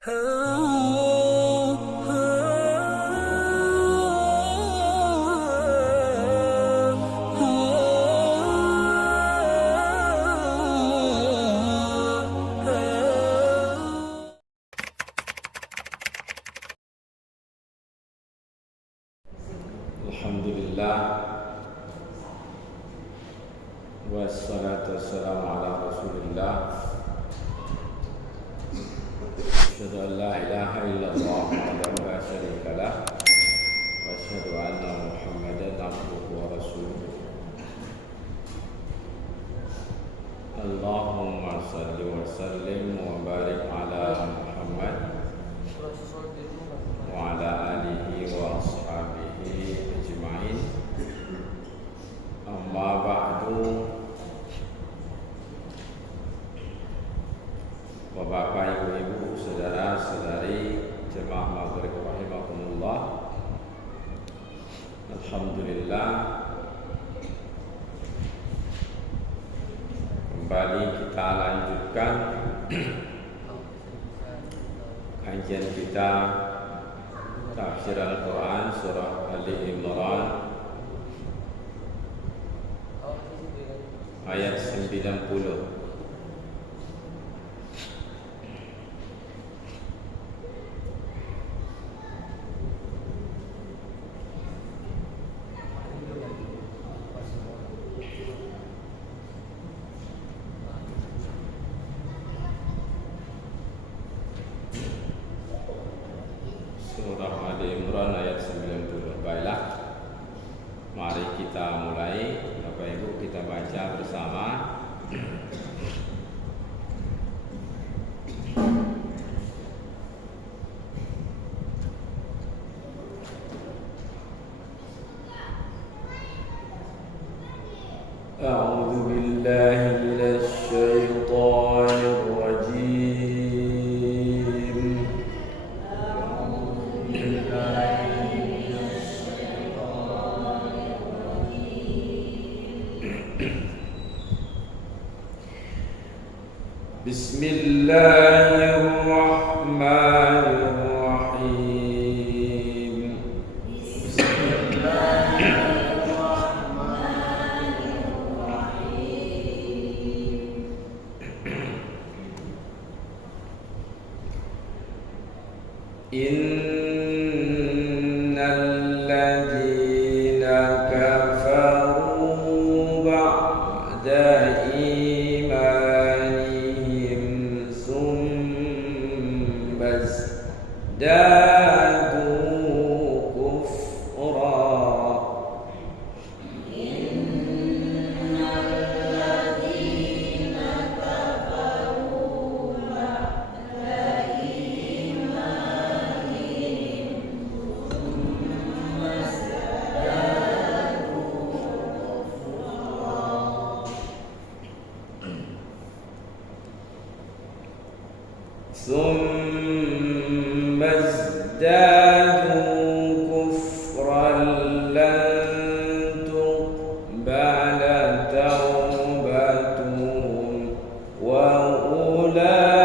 Alhamdulillah, wassalatu wassalamu ala Rasulillah. Asyhadu an la ilaha illallah wahdahu la syarika lah, wa asyhadu anna Muhammadan abduhu wa rasuluh. Allahumma salli wa sallim wa barik ala Muhammad wa ala alihi wa ashabihi ajma'in. Amma ba'du. Bapak, ibu-ibu, saudara-saudari jemaah maghrib rahimakumullah. Alhamdulillah, kembali kita lanjutkan kajian kita tafsir Al-Quran surah Ali Imran ayat 90. Surah Ali Imran ayat 90. Baiklah, mari kita mulai. Bapak Ibu, kita baca bersama. A'udzu billahi minasy syaithanir rajim. Bismillahirrahmanirrahim. Innal ladzina kafaru ba'da imanihim summa izdadu kufra. ثم ازدادوا كفرا لن تقبل توبتهم وأولئك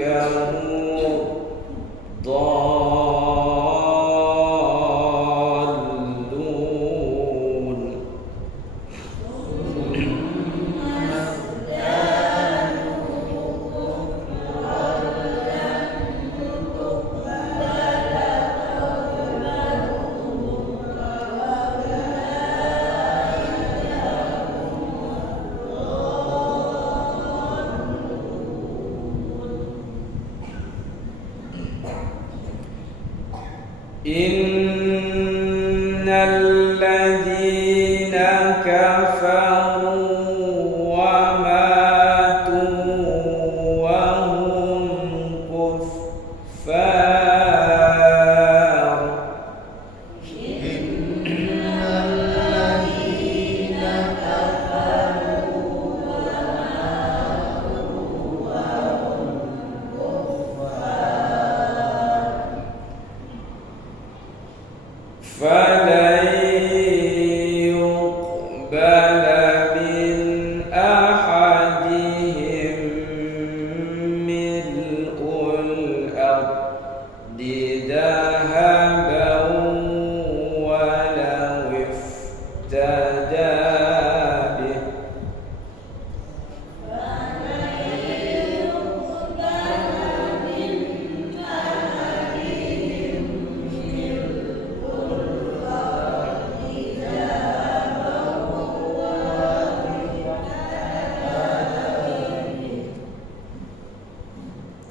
هم الضالون. Innal ladzina kafaru wa matu wa hum kuffar. Innal ladzina kafaru wa matu wa hum kuffar.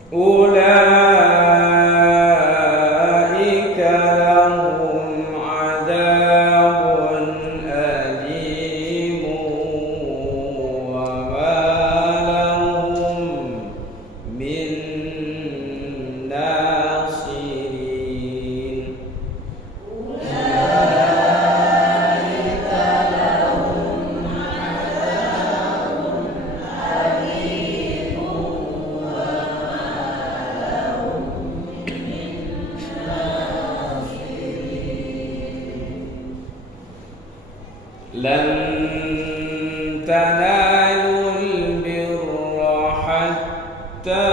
Ulaika lahum adzabun alim wa ma lahum min nasirin. Lan tanalul birra hatta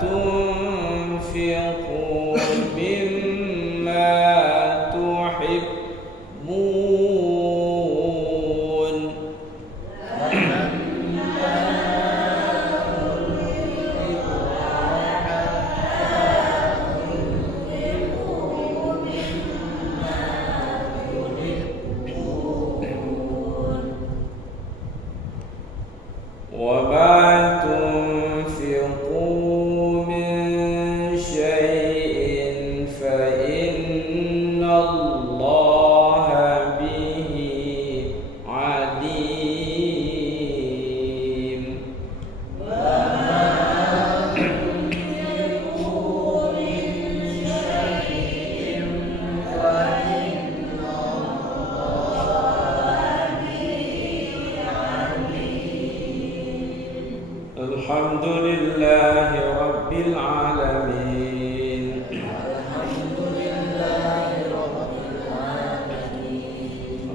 tunfiqu mimma tuhibbun. وما تنفقوا من شيء فإن الله به عليم. Alhamdulillahi Rabbil Alamin.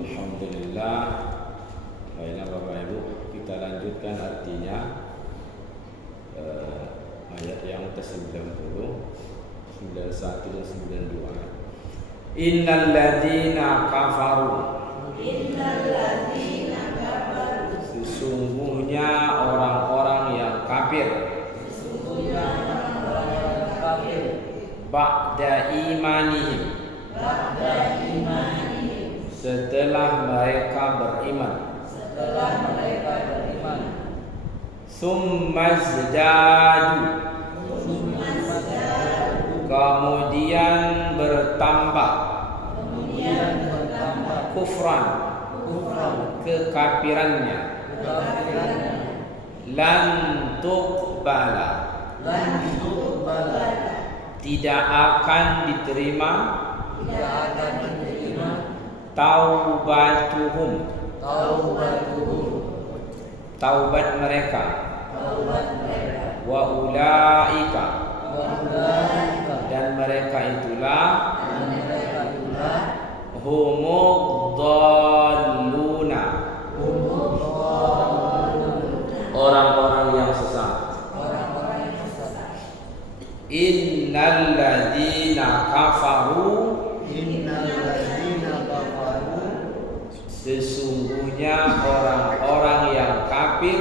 Alhamdulillah. Baiklah Bapak Ibu, kita lanjutkan artinya ayat yang ke-90, 91 dan 92. Innal ladzina kafaru, sesungguhnya orang-orang yang kafir, ba'da imanihim, setelah mereka beriman, summa zdadu, kemudian bertambah, kufran, kekafirannya, lan tuqbala, tidak akan diterima, taubatuhum, taubat mereka, wa ulaika, dan mereka itulah humud dhalluna, orang-orang yang sesat. Innal ladzina kafaru, sesungguhnya orang-orang yang kafir,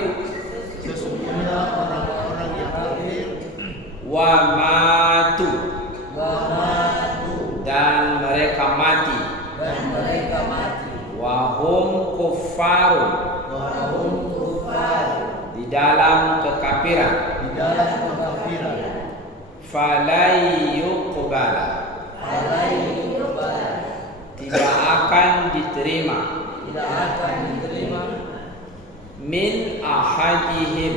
wa matu, dan mereka mati, wa hum kuffarun, di dalam kekafiran, falai yuqbala, tidak akan diterima, min ahadihim,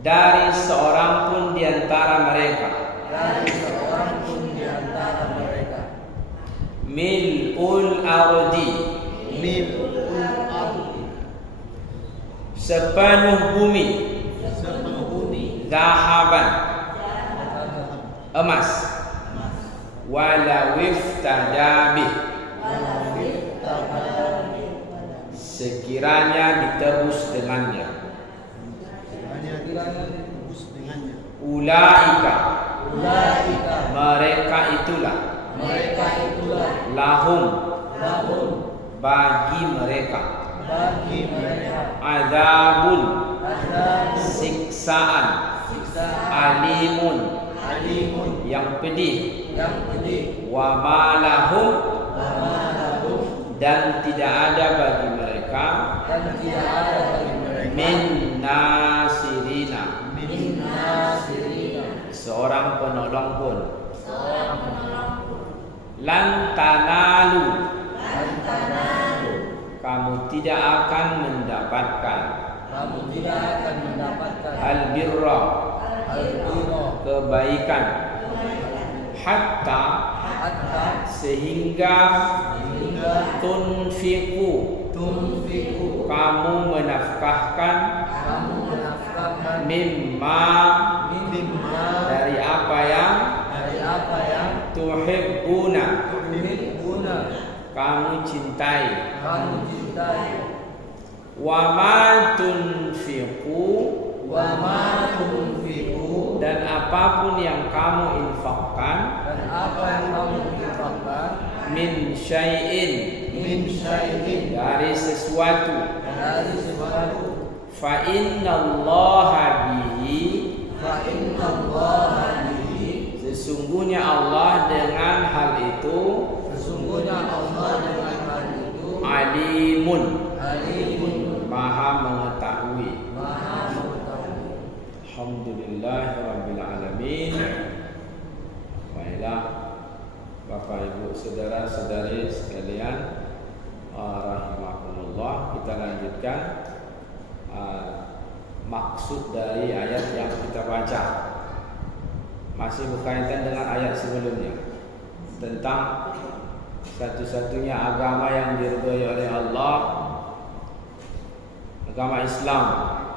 dari seorang pun di antara mereka, mil'ul ardi, sepenuh bumi, zahaban, emas, walau iftada bih, sekiranya ditebus dengannya, ulaika, mereka itulah, lahum, bagi mereka, azabun, siksaan, alimun, yang pedih, wa ma lahum, dan tidak ada bagi mereka, min nasirina, seorang penolong pun. Lan tanalu, kamu tidak akan mendapatkan albirra, kebaikan, hatta sehingga tunfiqu, kamu menafkahkan mimma, dari apa yang tuhibbuna, kamu cintai. Wa ma tunfiqu, dan apapun yang kamu infakkan, min syai'in, dari sesuatu, fa innallaha bihi, sesungguhnya Allah dengan hal itu alimun, maha mengetahui. Alhamdulillahirabbil alamin. Baiklah Bapak Ibu saudara-saudari sekalian, rahimakumullah, kita lanjutkan maksud dari ayat yang kita baca. Masih berkaitan dengan ayat sebelumnya tentang satu-satunya agama yang diridhai oleh Allah, agama Islam.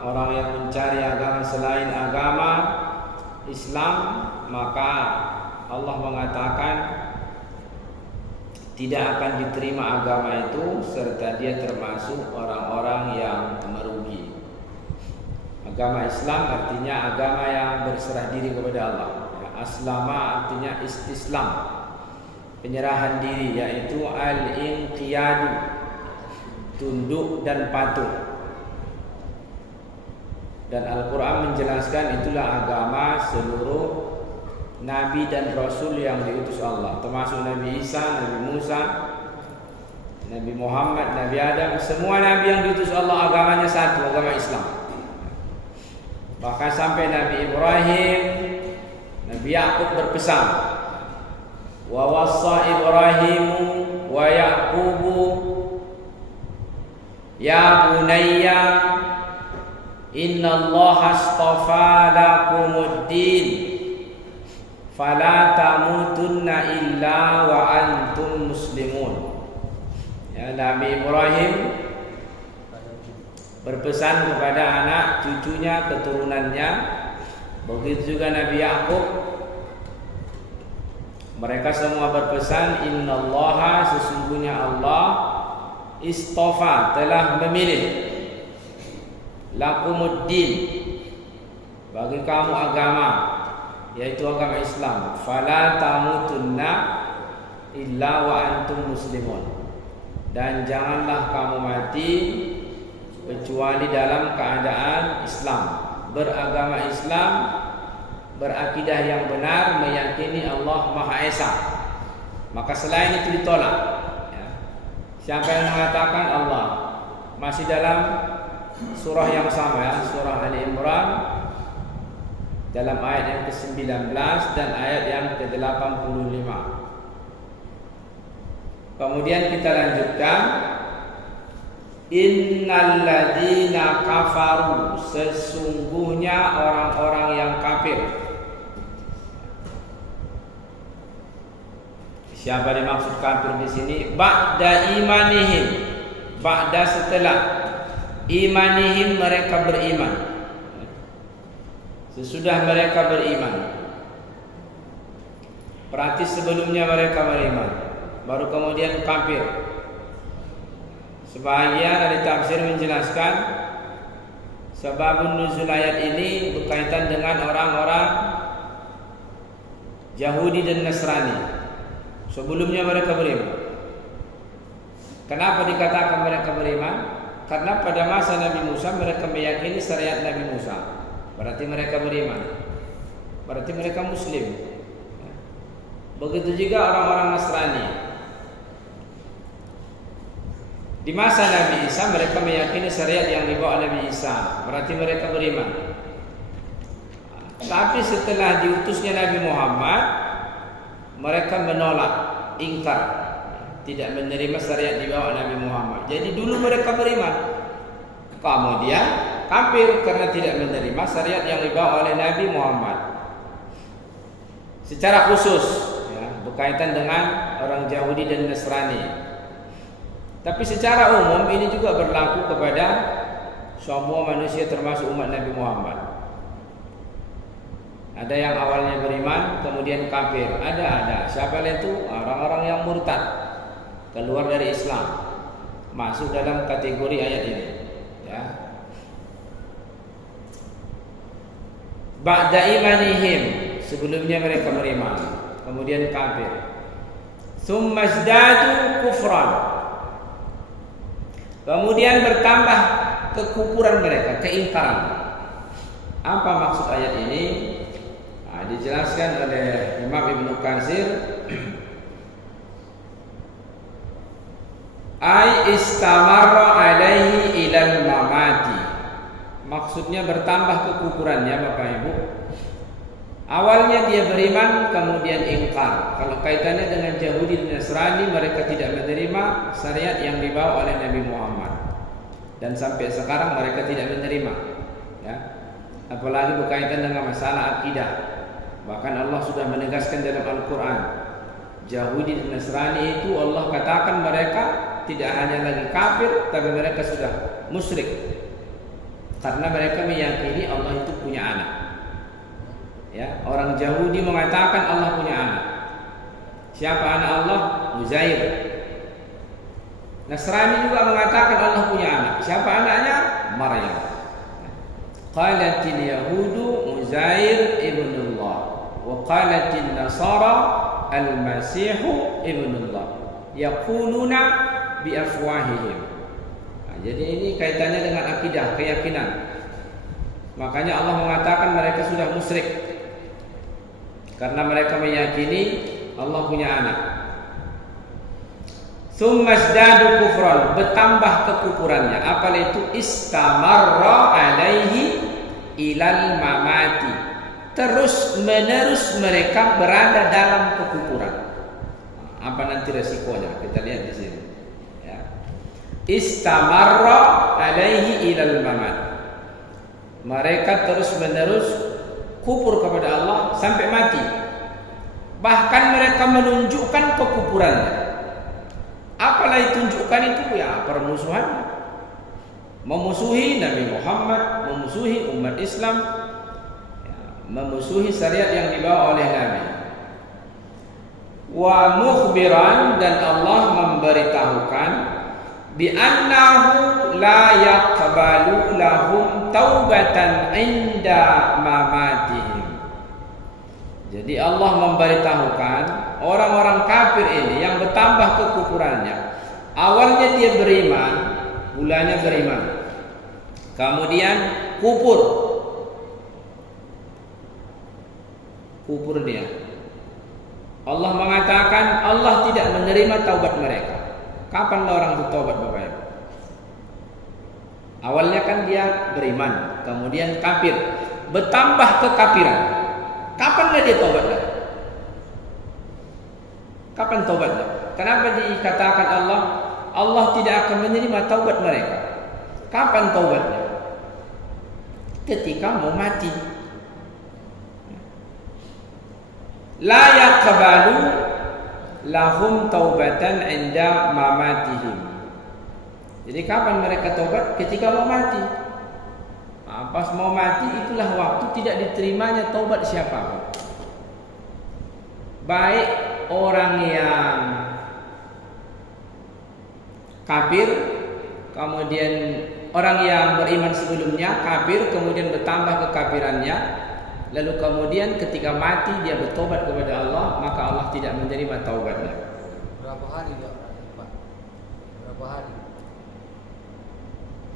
Orang yang mencari agama selain agama Islam, maka Allah mengatakan tidak akan diterima agama itu, serta dia termasuk orang-orang yang merugi. Agama Islam artinya agama yang berserah diri kepada Allah. Aslama artinya istislam, penyerahan diri, yaitu al-inqiyadu, tunduk dan patuh. Dan Al-Quran menjelaskan itulah agama seluruh Nabi dan Rasul yang diutus Allah, termasuk Nabi Isa, Nabi Musa, Nabi Muhammad, Nabi Adam. Semua Nabi yang diutus Allah agamanya satu, agama Islam. Bahkan sampai Nabi Ibrahim, Nabi Yaqub berpesan, wa wassa Ibrahimu wa Yaqubu ya bunayya innallaha astafa lakumuddin fala tamutunna illa wa antum muslimun. Ya, Nabi Ibrahim berpesan kepada anak cucunya, keturunannya. Begitu juga Nabi Yaqub. Mereka semua berpesan, innallaha, sesungguhnya Allah, istafa, telah memilih, lakumuddin, bagi kamu agama, yaitu agama Islam. Fala tamutunna illa wa antum muslimun, dan janganlah kamu mati kecuali dalam keadaan Islam, beragama Islam, berakidah yang benar, meyakini Allah Maha Esa. Maka selain itu ditolak. Ya. Siapa yang mengatakan Allah, masih dalam surah yang sama, ya, surah Ali Imran, dalam ayat yang ke-19 dan ayat yang ke-85. Kemudian kita lanjutkan, innal ladzina kafaru, sesungguhnya orang-orang yang kafir. Siapa dimaksud kafir di sini? Ba'da imanihim, ba'da, setelah imanihim, mereka beriman. Sesudah mereka beriman, berarti sebelumnya mereka beriman, baru kemudian kafir. Sebahagian dari tafsir menjelaskan sebabun nuzul ayat ini berkaitan dengan orang-orang Yahudi dan Nasrani. Sebelumnya mereka beriman. Kenapa dikatakan mereka beriman? Karena pada masa Nabi Musa mereka meyakini syariat Nabi Musa. Berarti mereka beriman. Berarti mereka Muslim. Begitu juga orang-orang Nasrani. Di masa Nabi Isa mereka meyakini syariat yang dibawa oleh Nabi Isa. Berarti mereka beriman. Tapi setelah diutusnya Nabi Muhammad, mereka menolak, ingkar, tidak menerima syariat dibawa Nabi Muhammad. Jadi dulu mereka beriman, kemudian kafir karena tidak menerima syariat yang dibawa oleh Nabi Muhammad. Secara khusus ya, berkaitan dengan orang Yahudi dan Nasrani. Tapi secara umum ini juga berlaku kepada semua manusia termasuk umat Nabi Muhammad. Ada yang awalnya beriman kemudian kafir, ada. Siapa itu? Orang-orang yang murtad, keluar dari Islam, masuk dalam kategori ayat ini. Ya. Ba'da imanihim, sebelumnya mereka beriman, kemudian kafir. Tsumma zdadu kufran, kemudian bertambah kekufuran mereka, keingkaran. Apa maksud ayat ini? Dijelaskan oleh Imam Ibnu Katsir. Ai istamarra alaihi ilal mamati. Maksudnya bertambah kekufurannya Bapak Ibu. Awalnya dia beriman kemudian ingkar. Kalau kaitannya dengan Yahudi dan Nasrani, mereka tidak menerima syariat yang dibawa oleh Nabi Muhammad. Dan sampai sekarang mereka tidak menerima. Ya. Apalagi berkaitan dengan masalah akidah. Bahkan Allah sudah menegaskan dalam Al-Quran, Yahudi dan Nasrani itu Allah katakan mereka tidak hanya lagi kafir, tapi mereka sudah musyrik, karena mereka meyakini Allah itu punya anak. Ya, orang Yahudi mengatakan Allah punya anak. Siapa anak Allah? Uzair. Nasrani juga mengatakan Allah punya anak. Siapa anaknya? Maryam. Qalatil yahudu Uzair ibnullah, wa qalatil nasara al-masihu ibnullah, yaquluna bi afwahihim. Jadi ini kaitannya dengan akidah, keyakinan. Makanya Allah mengatakan mereka sudah musyrik, karena mereka meyakini Allah punya anak. Tsumma zdadu kufran, bertambah kekufurannya. Apa itu? Istamarra alaihi ilal mamati, terus menerus mereka berada dalam kekufuran. Apa nanti resikonya? Kita lihat di sini. Ya. Istamarra alaihi ilal mamat, mereka terus menerus kufur kepada Allah sampai mati. Bahkan mereka menunjukkan kekufurannya. Apalah tunjukkan itu? Ya, permusuhan, memusuhi Nabi Muhammad, memusuhi umat Islam, ya, memusuhi syariat yang dibawa oleh Nabi. Wa mukhbiran, dan Allah memberitahukan bi annahu la yaqbalu lahum taubatan inda mamatihim. Jadi Allah memberitahukan orang-orang kafir ini yang bertambah kekufurannya. Awalnya dia beriman, bulannya beriman, kemudian kufur dia. Allah mengatakan Allah tidak menerima taubat mereka. Kapan orang bertobat Bapak Ibu? Awalnya kan dia beriman, kemudian kafir, bertambah kekafiran. Kapan dia tobatnya? Kapan tobatnya? Kenapa dikatakan Allah tidak akan menerima taubat mereka? Kapan taubatnya? Ketika mau mati. La yaqbalu lahum taubatan inda mamatihim. Jadi kapan mereka taubat? Ketika mau mati. Pas mau mati itulah waktu tidak diterimanya taubat siapapun. Baik orang yang kafir, kemudian orang yang beriman sebelumnya kafir, kemudian bertambah kekafirannya, lalu kemudian ketika mati dia bertobat kepada Allah, maka Allah tidak menerima taubatnya. Berapa hari Pak? Berapa hari?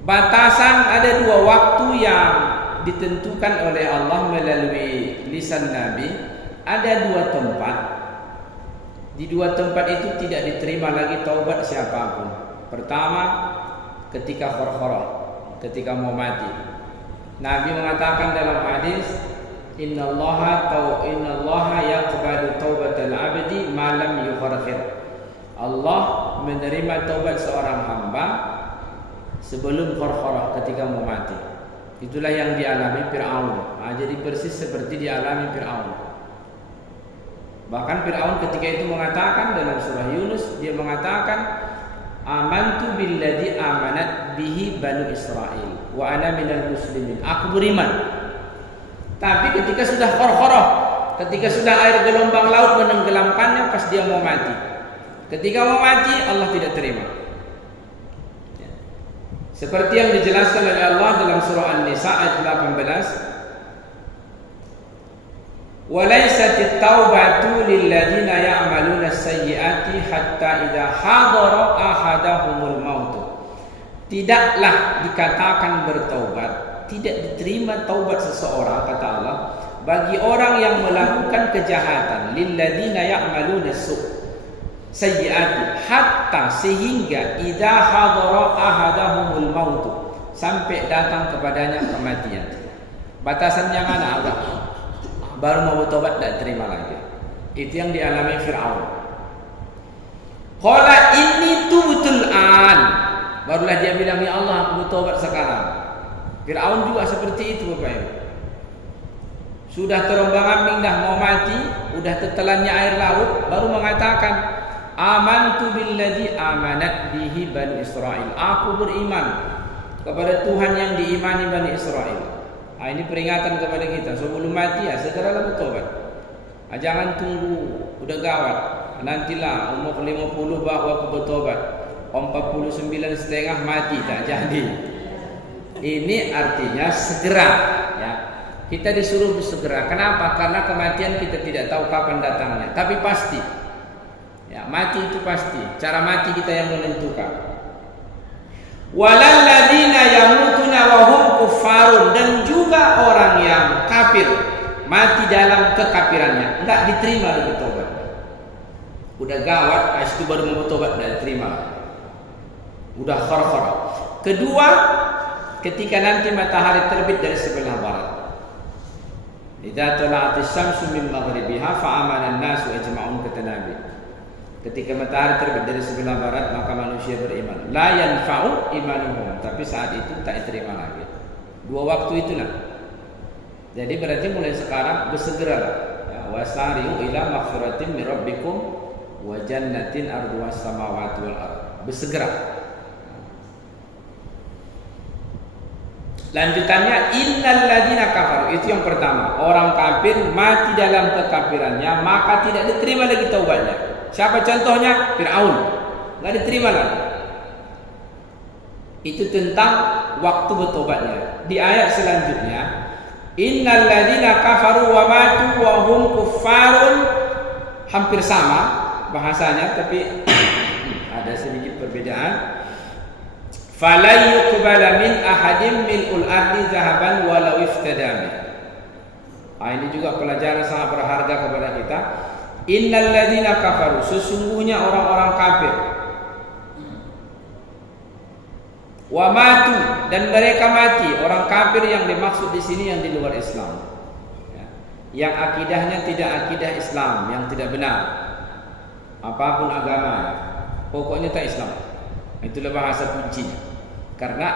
Batasan ada dua waktu yang ditentukan oleh Allah melalui lisan Nabi. Ada dua tempat. Di dua tempat itu tidak diterima lagi taubat siapapun. Pertama, ketika khorkhorah, ketika mau mati. Nabi mengatakan dalam hadis, innallaha yaqbalu taubatal 'abdi ma lam yugharghir. Allah menerima taubat seorang hamba sebelum ghargharah, ketika mau mati. Itulah yang dialami Fir'aun. Jadi persis seperti dialami Fir'aun. Bahkan Fir'aun ketika itu mengatakan dalam surah Yunus, dia mengatakan amantu billadzi amanat bihi banu Israil wa ana minal muslimin. Aku beriman. Tapi ketika sudah ghargharah, ketika sudah air gelombang laut menenggelamkannya, pas dia mau mati. Ketika mau mati, Allah tidak terima. Seperti yang dijelaskan oleh Allah dalam surah An-Nisa ayat 18. Walaisatit taubatu lilladzina ya'maluna as-sayyi'ati hatta idza hadara ahadahumul maut. Tidaklah dikatakan bertaubat, tidak diterima taubat seseorang, kata Allah, bagi orang yang melakukan kejahatan, lilladzina ya'maluna sayyi'ati, hatta sehingga idza hadara ahadahumul maut, sampai datang kepadanya kematian. Batasannya mana Allah? Baru mau bertobat, tidak terima lagi. Itu yang dialami Fir'aun. Qala inni tubtul an. Barulah dia bilang, ya Allah, aku bertobat sekarang. Fir'aun juga seperti itu, Bapak Ibu. Sudah terombang-ambing, dah mau mati, udah tetelannya air laut, baru mengatakan amantu billadzi amanat bihi bani Israil. Aku beriman kepada Tuhan yang diimani Bani Israel. Ini peringatan kepada kita, sebelum mati ya segeralah bertobat. Jangan tunggu udah gawat, nantilah umur 50 baru aku bertobat, 49,5 mati, tak jadi. Ini artinya segera, ya. Kita disuruh segera. Kenapa? Karena kematian kita tidak tahu kapan datangnya, tapi pasti. Ya, mati itu pasti. Cara mati kita yang menentukan. Walalladzina yamutuna wa hum kuffarun, dan juga orang yang kafir mati dalam kekafirannya, enggak diterima lagi tobat. Udah gawat, itu baru mau tobat, enggak diterima. Udah ghargharah. Kedua, ketika nanti matahari terbit dari sebelah barat. Idza tala'atis syamsu min maghribiha fa'amana an-nasu ajma'un, kata Nabi. Ketika matahari terbit dari sebelah barat, maka manusia beriman. La yanfa'u imanuhum, tapi saat itu tak diterima lagi. Dua waktu itulah. Jadi berarti mulai sekarang bersegeralah. Ya, wasari'u ila maghfiratin min rabbikum wa jannatin arduhas samawati wal ardh. Bersegera. Lanjutannya innal ladzina kafaru, itu yang pertama. Orang kafir mati dalam kekafirannya, maka tidak diterima lagi taubatnya. Siapa contohnya? Fir'aun. Nggak diterima lagi. Itu tentang waktu bertobatnya. Di ayat selanjutnya, innal ladzina kafaru wa matu wa hum kuffarun, hampir sama bahasanya, tapi ada sedikit perbedaan. Fala yuqbala min ahadin mil'ul ardi zahaban walau iftadami. Ini juga pelajaran sangat berharga kepada kita. Innal ladzina kafaru, sesungguhnya orang-orang kafir, wa matu, dan mereka mati. Orang kafir yang dimaksud di sini yang di luar Islam, ya, yang akidahnya tidak akidah Islam, yang tidak benar, apapun agama, pokoknya tak Islam. Itulah bahasa kuncinya. Karena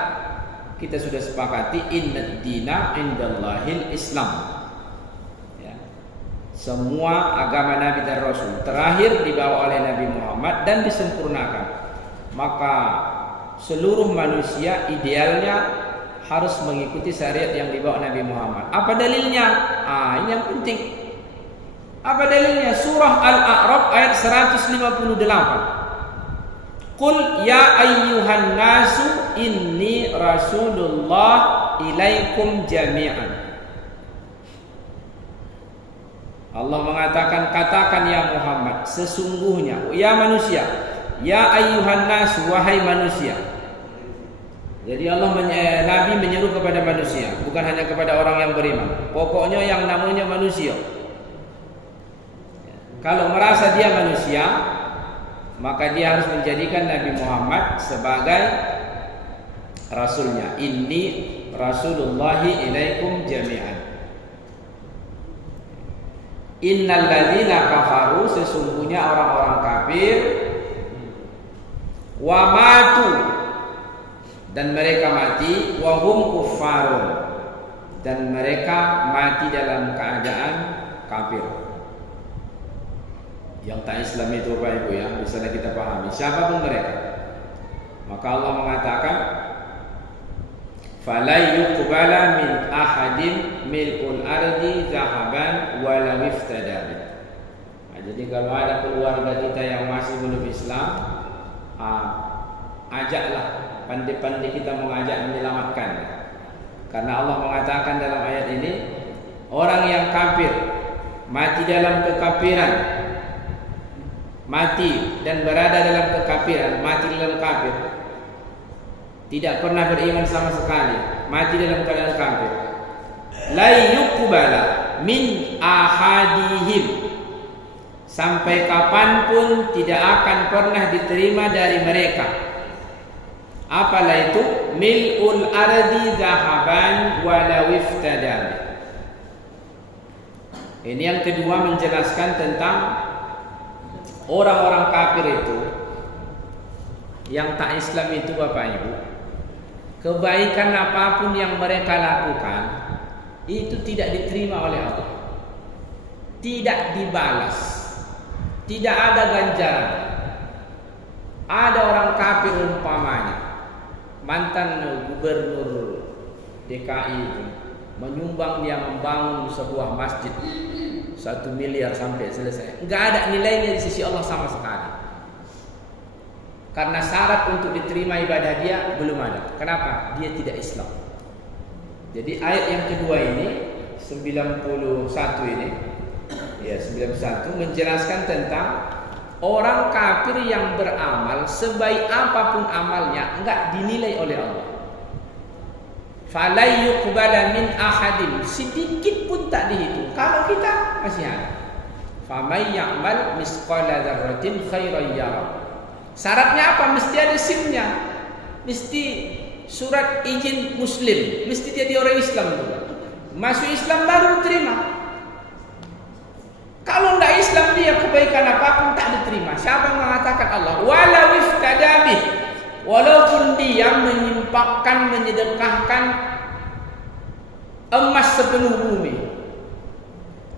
kita sudah sepakati innad dina indallahil Islam. Semua agama Nabi dan Rasul terakhir dibawa oleh Nabi Muhammad dan disempurnakan. Maka seluruh manusia idealnya harus mengikuti syariat yang dibawa Nabi Muhammad. Apa dalilnya? Ini yang penting. Apa dalilnya? Surah Al-A'raf ayat 158. Qul ya ayyuhan nasu inni rasulullah ilaikum jami'an. Allah mengatakan, katakan ya Muhammad, sesungguhnya, ya manusia, ya ayyuhan nas, wahai manusia. Jadi Nabi menyeru kepada manusia, bukan hanya kepada orang yang beriman. Pokoknya yang namanya manusia. Kalau merasa dia manusia, maka dia harus menjadikan Nabi Muhammad sebagai rasulnya. Inni rasulullahi ilaikum jami'an. Innal ladzina kafaru, sesungguhnya orang-orang kafir, wa matu, dan mereka mati, wa hum kuffarun, dan mereka mati dalam keadaan kafir. Yang tak Islam itu Bapak Ibu ya, misalnya kita pahami siapapun mereka, maka Allah mengatakan fala yuqbala min ahadin mil'ul ardi zahaban walau iftada. Nah, jadi kalau ada keluarga kita yang masih belum Islam, ajaklah, pandai-pandai kita mengajak menyelamatkan. Karena Allah mengatakan dalam ayat ini, orang yang kafir mati dalam kekafiran, mati dan berada dalam kekafiran, mati dalam kafir, tidak pernah beriman sama sekali, mati dalam keadaan kafir, la yuqbala min ahadihim, sampai kapanpun tidak akan pernah diterima dari mereka. Apalah itu? Mil'ul ardi zahaban walau iftada. Ini yang kedua, menjelaskan tentang orang-orang kafir itu, yang tak Islam itu Bapak Ibu, kebaikan apapun yang mereka lakukan itu tidak diterima oleh Allah, tidak dibalas, tidak ada ganjaran. Ada orang kafir umpamanya mantan gubernur DKI itu menyumbang, dia membangun sebuah masjid 1 miliar sampai selesai, nggak ada nilainya di sisi Allah sama sekali. Karena syarat untuk diterima ibadah dia belum ada. Kenapa? Dia tidak Islam. Jadi ayat yang kedua ini 91 ini, ya 91, menjelaskan tentang orang kafir yang beramal sebaik apapun amalnya enggak dinilai oleh Allah. Fala yuqbala min ahadin, sedikit pun tak dihitung. Kalau kita masih ada. Famay ya'mal misqala dzarratin khairan yarah. Syaratnya apa? Mesti ada SIM-nya, mesti surat izin Muslim, mesti jadi orang Islam dulu. Masuk Islam baru diterima. Kalau tidak Islam dia, kebaikan apapun tak diterima. Siapa yang mengatakan Allah? Walau iftadabih, walaupun dia menyimpakkan, menyedekahkan emas sepenuh bumi,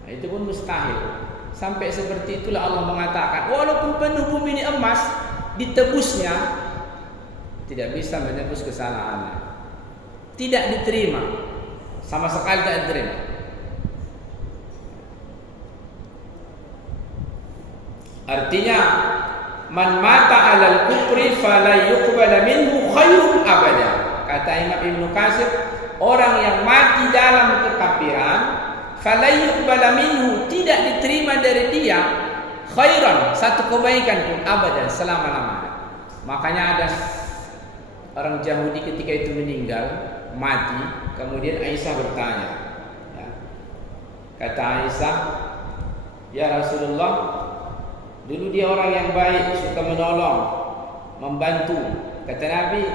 nah, itu pun mustahil. Sampai seperti itulah Allah mengatakan, walaupun penuh bumi ini emas, ditebusnya tidak bisa menebus kesalahannya, tidak diterima, sama sekali tak diterima. Artinya man mata alal kufri fala yuqbala minhu khairun abada. Kata Imam Ibnu Katsir, orang yang mati dalam kekafiran, fala yuqbala minhu, tidak diterima dari dia khairan, satu kebaikan pun, abadan, selama-lamanya. Makanya ada orang Yahudi ketika itu meninggal, mati, kemudian Aisyah bertanya, ya. Kata Aisyah, ya Rasulullah, dulu dia orang yang baik, suka menolong, membantu. Kata Nabi,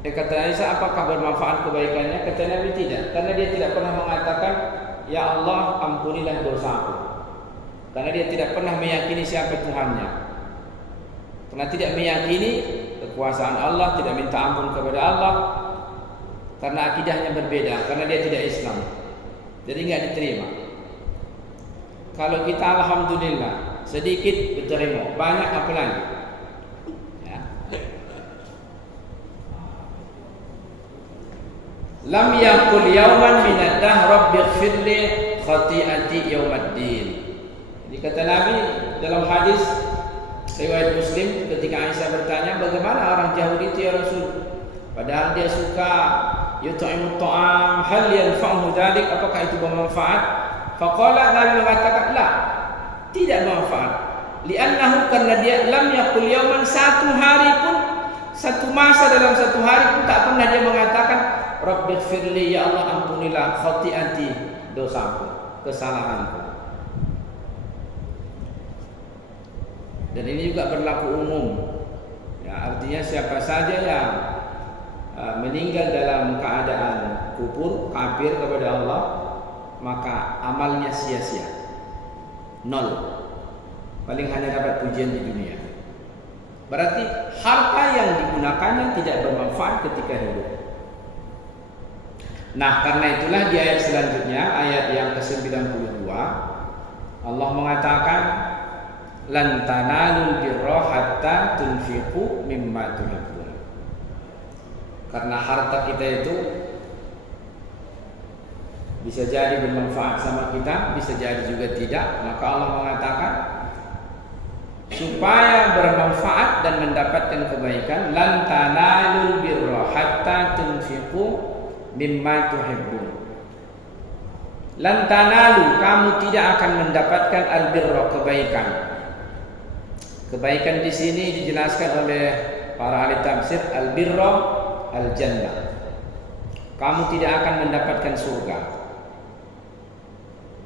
kata Aisyah, apakah bermanfaat kebaikannya? Kata Nabi, tidak, karena dia tidak pernah mengatakan, ya Allah ampunilah dosaku. Karena dia tidak pernah meyakini siapa Tuhannya. Karena tidak meyakini kekuasaan Allah, tidak minta ampun kepada Allah. Karena akidahnya berbeda, karena dia tidak Islam. Jadi enggak diterima. Kalau kita alhamdulillah sedikit diterima, banyak apa lagi? Ya. Lam yaqul yawman minad dahr rabbighfirli khati'ati yawmiddin. Jadi kata Nabi dalam hadis riwayat Muslim, ketika Aisyah bertanya, bagaimana orang Yahudi itu ya Rasul? Padahal dia suka yut'imut ta'am, hal yanfa'uhu dzalik, apakah itu bermanfaat? Faqala, Nabi mengatakan, la, tidak bermanfaat. Li'annahu, karena dia lam yaqul yawman, satu hari pun, satu masa dalam satu hari pun tak pernah dia mengatakan Rabbighfirli, ya Allah ampunilah khati'ati, dosaku, kesalahanku. Dan ini juga berlaku umum. Ya, artinya siapa saja yang meninggal dalam keadaan kufur, kafir kepada Allah, maka amalnya sia-sia. nol. Paling hanya dapat pujian di dunia. Berarti harta yang digunakannya tidak bermanfaat ketika hidup. Nah, karena itulah di ayat selanjutnya, ayat yang ke-92, Allah mengatakan lan tanalul birra hatta tunfiqu mimma tuhibbun. Karena harta kita itu bisa jadi bermanfaat sama kita, bisa jadi juga tidak. Maka Allah mengatakan supaya bermanfaat dan mendapatkan kebaikan, lan tanalul birra hatta tunfiqu mimma tuhibbun. Lan tanalu, kamu tidak akan mendapatkan albirra, kebaikan. Kebaikan di sini dijelaskan oleh para ahli tafsir, albirra al-jannah. Kamu tidak akan mendapatkan surga.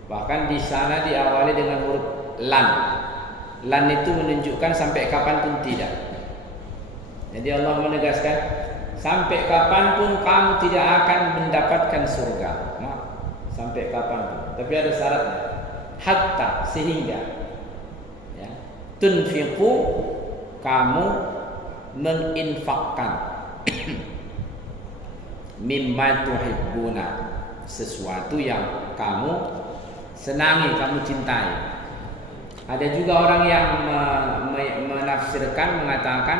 Bahkan di sana diawali dengan huruf lan. Lan itu menunjukkan sampai kapanpun tidak. Jadi Allah menegaskan sampai kapanpun kamu tidak akan mendapatkan surga. Nah, sampai kapanpun. Tapi ada syaratnya. Hatta, sehingga. Ya. Tunfiqu, kamu menginfakkan mimma tuhibbuna, sesuatu yang kamu senangi, kamu cintai. Ada juga orang yang menafsirkan, mengatakan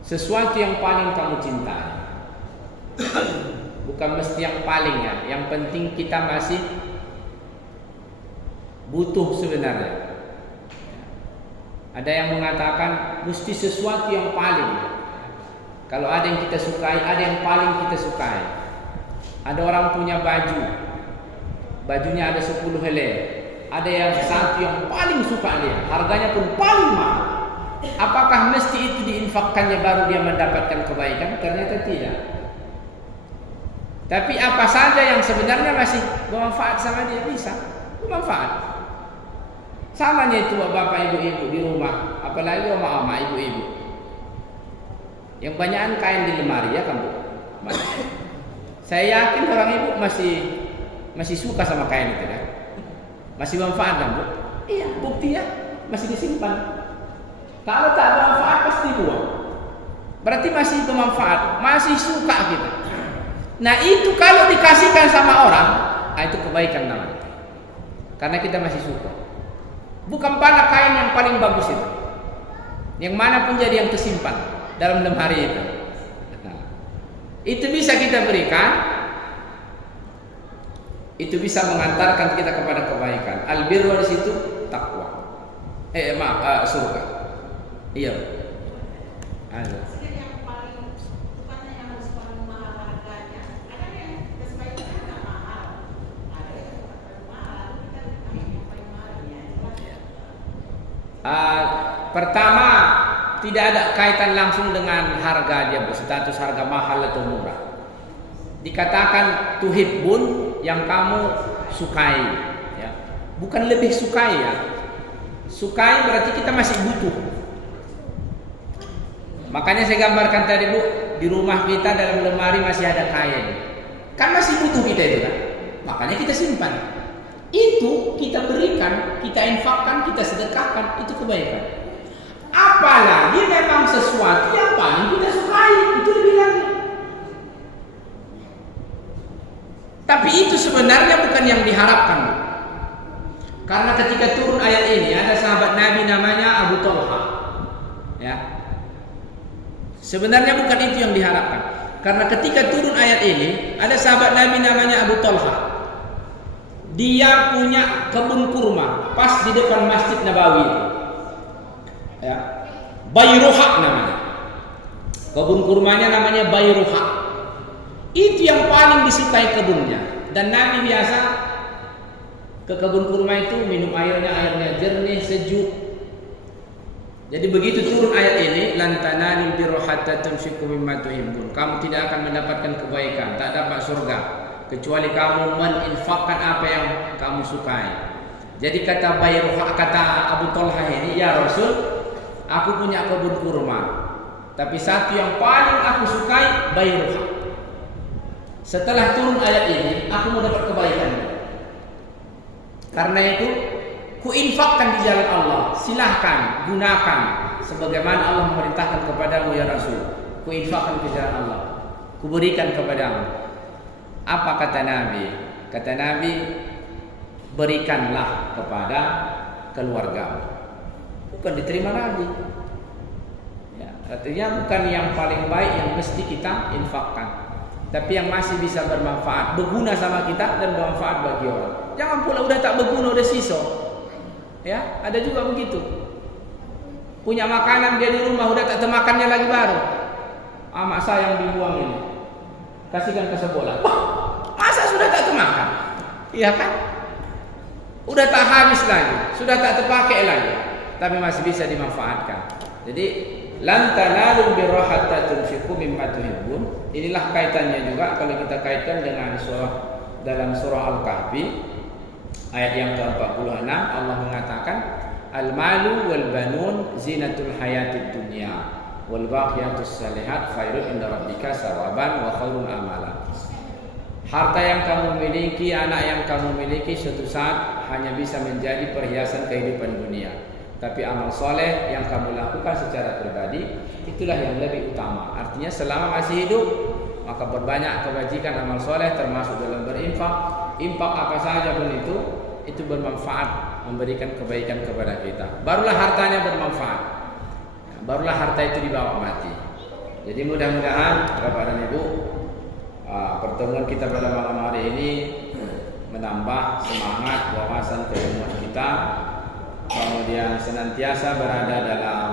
sesuatu yang paling kamu cintai. Bukan mesti yang paling ya, yang penting kita masih butuh sebenarnya. Ada yang mengatakan mesti sesuatu yang paling. Kalau ada yang kita sukai, ada yang paling kita sukai. Ada orang punya baju, bajunya ada 10 helai. Ada yang satu yang paling suka dia, harganya pun paling mahal. Apakah mesti itu diinfakkannya baru dia mendapatkan kebaikan? Ternyata tidak. Tapi apa saja yang sebenarnya masih bermanfaat sama dia, bisa bermanfaat. Samanya itu bapak ibu-ibu di rumah, apalagi oma-oma ibu-ibu. Yang banyakan kain di lemari ya kan Bu? Saya yakin orang ibu masih suka sama kain itu kan? Masih bermanfaat kan Bu? Iya, buktinya masih disimpan. Kalau tak bermanfaat pasti buang. Berarti masih bermanfaat, masih suka kita. Nah itu kalau dikasihkan sama orang, itu kebaikan namanya. Karena kita masih suka. Bukan pada kain yang paling bagus itu, yang mana pun jadi yang tersimpan dalam lemari itu. Nah, itu bisa kita berikan. Itu bisa mengantarkan kita kepada kebaikan. Albirru di situ takwa. Surga. Iya. Ada. Yang paling bukannya yang harus paling mahal harganya. Ada yang sebaiknya nggak mahal. Ada yang paling mahal. Kita yang paling mahal ya. Pertama, tidak ada kaitan langsung dengan harga dia, status harga mahal atau murah. Dikatakan tuhibbun, yang kamu sukai, ya. Bukan lebih sukai ya. Sukai berarti kita masih butuh. Makanya saya gambarkan tadi Bu, di rumah kita dalam lemari masih ada kain. Kan masih butuh kita itu kan. Makanya kita simpan. Itu kita berikan, kita infakkan, kita sedekahkan, itu kebaikan. Apalagi memang sesuatu yang paling kita sukai, itu lebih lagi. Tapi itu sebenarnya bukan yang diharapkan. Karena ketika turun ayat ini, ada sahabat Nabi namanya Abu Talha. Ya. Sebenarnya bukan itu yang diharapkan. Karena ketika turun ayat ini, ada sahabat Nabi namanya Abu Talha. Dia punya kebun kurma pas di depan Masjid Nabawi. Ya. Bayruha namanya. Kebun kurmanya namanya Bayruha. Itu yang paling disukai kebunnya. Dan Nabi biasa ke kebun kurma itu minum airnya jernih, sejuk. Jadi begitu turun ayat ini, lan tanalul birra hatta tunfiqu mimma tuhibbun. Kamu tidak akan mendapatkan kebaikan, tak dapat surga kecuali kamu meninfakkan apa yang kamu sukai. Jadi kata Abu Talha ini, ya Rasul, aku punya kebun kurma, tapi satu yang paling aku sukai Bayruha. Setelah turun ayat ini, aku mau dapat kebaikan. Karena itu, Kuinfakkan di jalan Allah. Silahkan gunakan sebagaimana Allah memerintahkan kepadamu ya Rasul. Kuinfakkan ke jalan Allah. Kuberikan kepadamu. Apa kata Nabi? Kata Nabi, berikanlah kepada keluargamu. Bukan diterima lagi. Ya, artinya bukan yang paling baik yang mesti kita infakkan, tapi yang masih bisa bermanfaat, berguna sama kita dan bermanfaat bagi orang. Jangan pula udah tak berguna, udah sisa. Ya, ada juga begitu. Punya makanan dia di rumah udah tak termakannya lagi baru. Mak saya yang dibuang ini, kasihkan ke sekolah. Masa sudah tak termakan? Iya kan? Udah tak habis lagi, sudah tak terpakai lagi, tapi masih bisa dimanfaatkan. Jadi lan tanalu birra hatta tunfiqu mimma tuhibbun. Inilah kaitannya juga kalau kita kaitkan dengan dalam surah Al-Kahfi ayat yang ke-46, Allah mengatakan al-malu wal banun zinatul hayatid dunya wal baqiyatus salihat khairun inda rabbika sawaban wa khairun amala. Harta yang kamu miliki, anak yang kamu miliki suatu saat hanya bisa menjadi perhiasan kehidupan dunia. Tapi amal soleh yang kamu lakukan secara pribadi itulah yang lebih utama. Artinya selama masih hidup maka berbanyak kebajikan amal soleh termasuk dalam berinfak. Infak apa saja pun itu bermanfaat, memberikan kebaikan kepada kita. Barulah hartanya bermanfaat. Barulah harta itu dibawa mati. Jadi mudah-mudahan Bapak dan Ibu, pertemuan kita pada malam hari ini menambah semangat wawasan keilmuan kita, kemudian senantiasa berada dalam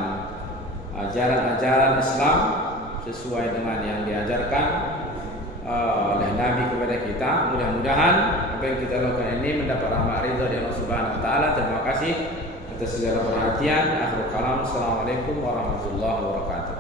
ajaran-ajaran Islam sesuai dengan yang diajarkan oleh Nabi kepada kita. Mudah-mudahan apa yang kita lakukan ini mendapat rahmat ridha dari Allah Subhanahu wa taala. Terima kasih atas segala perhatian. Akhirul kalam. Assalamualaikum warahmatullahi wabarakatuh.